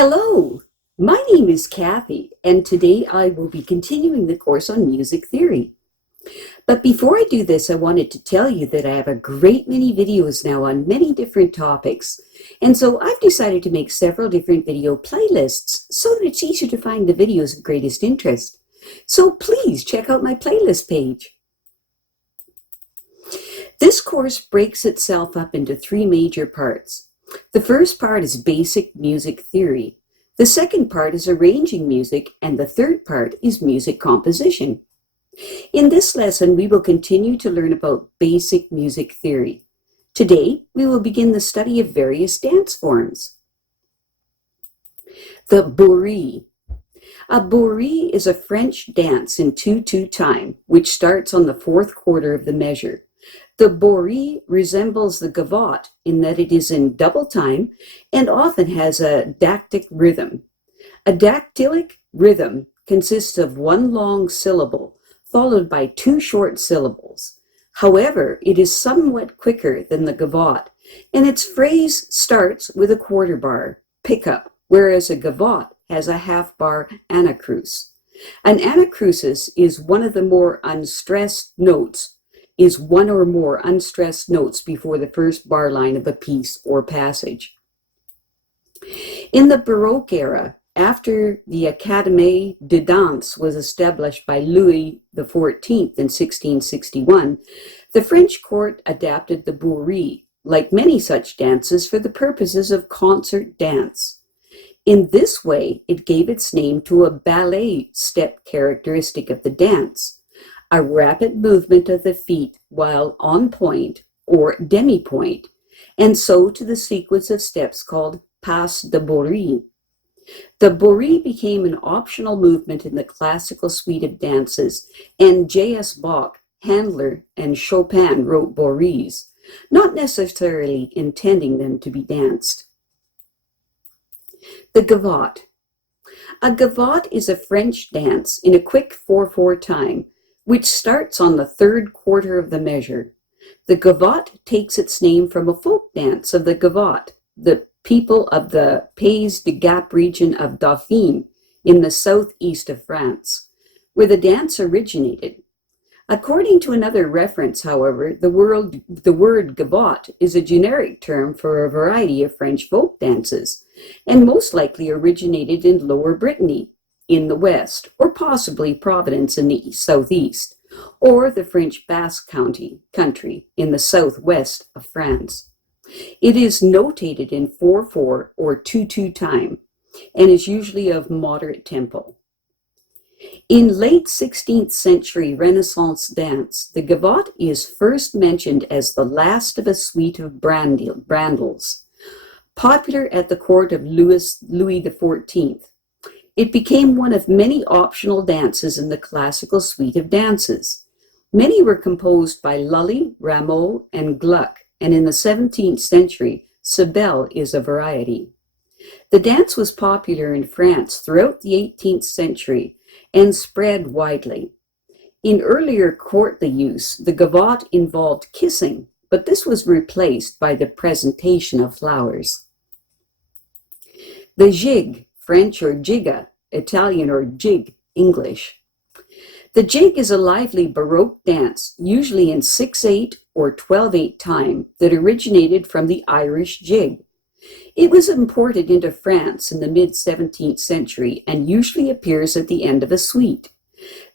Hello, my name is Kathy, and today I will be continuing the course on music theory. But before I do this, I wanted to tell you that I have a great many videos now on many different topics, and so I've decided to make several different video playlists so that it's easier to find the videos of greatest interest. So please check out my playlist page. This course breaks itself up into three major parts. The first part is basic music theory. The second part is arranging music, and the third part is music composition. In this lesson, we will continue to learn about basic music theory. Today, we will begin the study of various dance forms. The bourrée. A bourrée is a French dance in 2/2 time, which starts on the fourth quarter of the measure. The bourrée resembles the gavotte in that it is in double time and often has a dactylic rhythm. A dactylic rhythm consists of one long syllable followed by two short syllables. However, it is somewhat quicker than the gavotte, and its phrase starts with a quarter bar pickup, whereas a gavotte has a half bar anacrus. An anacrusis is one or more unstressed notes before the first bar line of a piece or passage. In the Baroque era, after the Académie de Danse was established by Louis XIV in 1661, the French court adapted the bourrée, like many such dances, for the purposes of concert dance. In this way, it gave its name to a ballet step characteristic of the dance, a rapid movement of the feet while on point or demi-point, and so to the sequence of steps called pas de bourrée. The bourrée became an optional movement in the classical suite of dances, and J.S. Bach, Handler, and Chopin wrote bourrées, not necessarily intending them to be danced. The gavotte. A gavotte is a French dance in a quick 4/4 time, which starts on the third quarter of the measure. The gavotte takes its name from a folk dance of the gavotte, the people of the Pays de Gap region of Dauphine in the southeast of France, where the dance originated. According to another reference, however, the word gavotte is a generic term for a variety of French folk dances, and most likely originated in Lower Brittany in the west, or possibly Provence in the southeast, or the French Basque country in the southwest of France. It is notated in 4/4 or 2/2 time, and is usually of moderate tempo. In late 16th century Renaissance dance, the gavotte is first mentioned as the last of a suite of brandels, popular at the court of Louis XIV. It became one of many optional dances in the classical suite of dances. Many were composed by Lully, Rameau, and Gluck, and in the 17th century, Sibel is a variety. The dance was popular in France throughout the 18th century and spread widely. In earlier courtly use, the gavotte involved kissing, but this was replaced by the presentation of flowers. The jig, French or giga, Italian, or jig, English. The jig is a lively Baroque dance, usually in 6/8 or 12/8 time, that originated from the Irish jig. It was imported into France in the mid-17th century and usually appears at the end of a suite.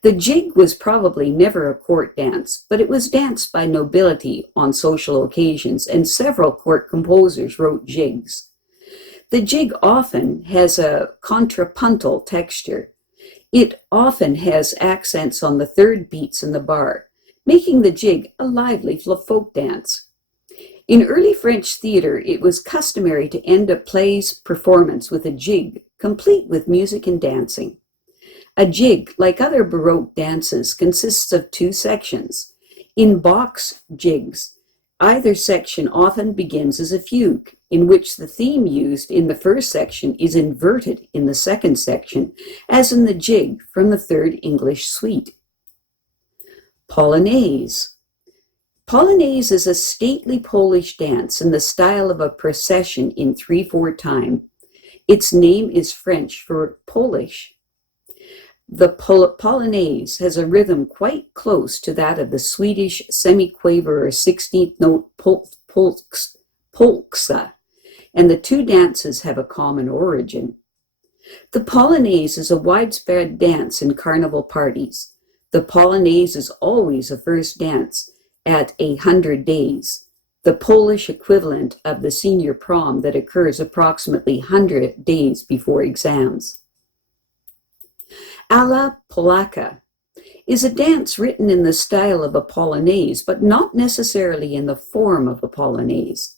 The jig was probably never a court dance, but it was danced by nobility on social occasions, and several court composers wrote jigs. The jig often has a contrapuntal texture. It often has accents on the third beats in the bar, making the jig a lively folk dance. In early French theater, it was customary to end a play's performance with a jig, complete with music and dancing. A jig, like other Baroque dances, consists of two sections. In Bach's jigs, either section often begins as a fugue, in which the theme used in the first section is inverted in the second section, as in the jig from the Third English Suite. Polonaise. Polonaise is a stately Polish dance in the style of a procession in 3/4 time. Its name is French for Polish. The Polonaise has a rhythm quite close to that of the Swedish semiquaver or 16th note polka, and the two dances have a common origin. The Polonaise is a widespread dance in carnival parties. The Polonaise is always a first dance at 100 days, the Polish equivalent of the senior prom that occurs approximately 100 days before exams. Alla Polacca is a dance written in the style of a Polonaise, but not necessarily in the form of a Polonaise.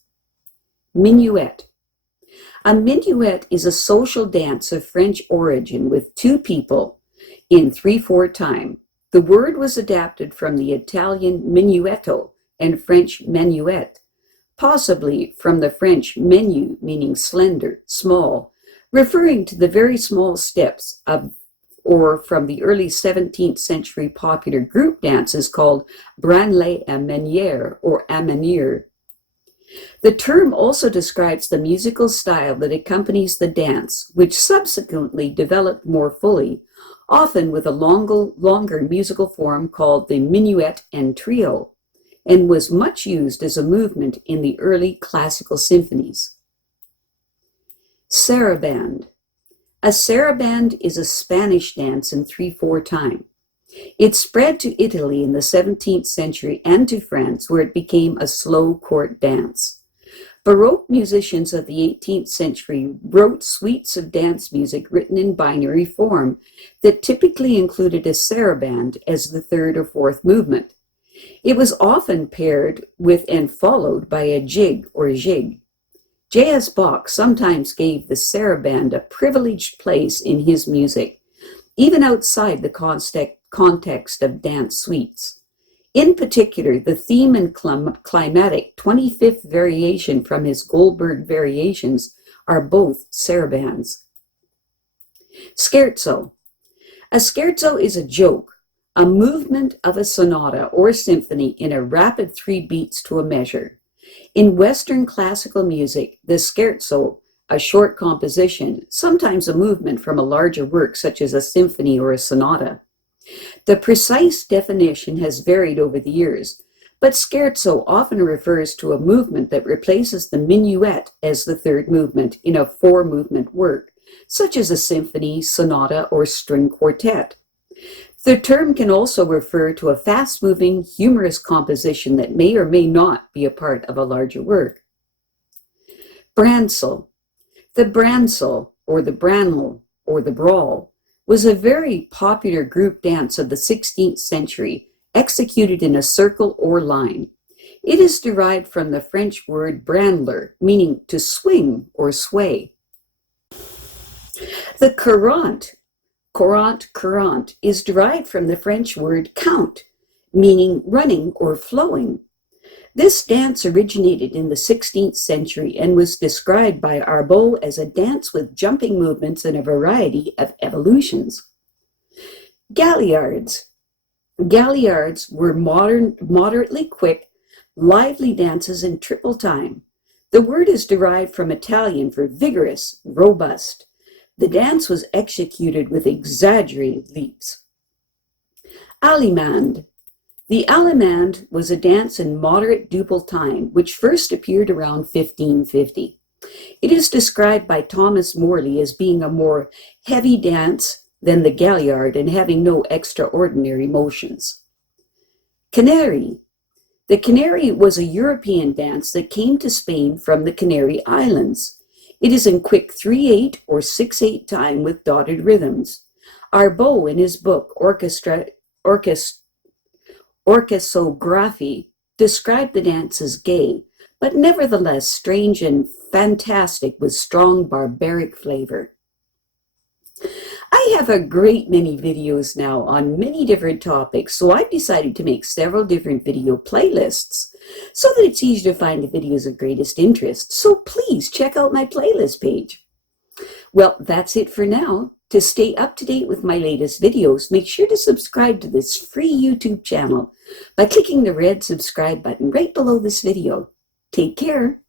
Minuet. A minuet is a social dance of French origin with two people in 3/4 time. The word was adapted from the Italian minuetto and French menuet, possibly from the French menu, meaning slender, small, referring to the very small steps or from the early 17th century popular group dances called branle à manière or à manière. The term also describes the musical style that accompanies the dance, which subsequently developed more fully, often with a longer musical form called the minuet and trio, and was much used as a movement in the early classical symphonies. Sarabande. A sarabande is a Spanish dance in 3/4 time. It spread to Italy in the 17th century and to France, where it became a slow court dance. Baroque musicians of the 18th century wrote suites of dance music written in binary form that typically included a sarabande as the third or fourth movement. It was often paired with and followed by a jig or jig. J.S. Bach sometimes gave the sarabande a privileged place in his music, even outside the context of dance suites. In particular, the theme and climatic 25th variation from his Goldberg variations are both sarabandes. Scherzo. A scherzo is a joke, a movement of a sonata or symphony in a rapid 3 beats to a measure. In Western classical music, the scherzo, a short composition, sometimes a movement from a larger work such as a symphony or a sonata. The precise definition has varied over the years, but scherzo often refers to a movement that replaces the minuet as the third movement in a 4-movement work, such as a symphony, sonata, or string quartet. The term can also refer to a fast-moving, humorous composition that may or may not be a part of a larger work. Bransel. The bransel, or the branle, or the brawl, was a very popular group dance of the 16th century, executed in a circle or line. It is derived from the French word branler, meaning to swing or sway. The courant, is derived from the French word count, meaning running or flowing. This dance originated in the 16th century and was described by Arbot as a dance with jumping movements and a variety of evolutions. Galliards. Galliards were moderately quick, lively dances in triple time. The word is derived from Italian for vigorous, robust. The dance was executed with exaggerated leaps. Allemande. The allemande was a dance in moderate duple time, which first appeared around 1550. It is described by Thomas Morley as being a more heavy dance than the galliard and having no extraordinary motions. Canary. The canary was a European dance that came to Spain from the Canary Islands. It is in quick 3/8 or 6/8 time with dotted rhythms. Arbot, in his book Orchesography, described the dance as gay, but nevertheless strange and fantastic with strong barbaric flavor. I have a great many videos now on many different topics, so I've decided to make several different video playlists so that it's easy to find the videos of greatest interest. So please check out my playlist page. Well, that's it for now. To stay up to date with my latest videos, make sure to subscribe to this free YouTube channel by clicking the red subscribe button right below this video. Take care.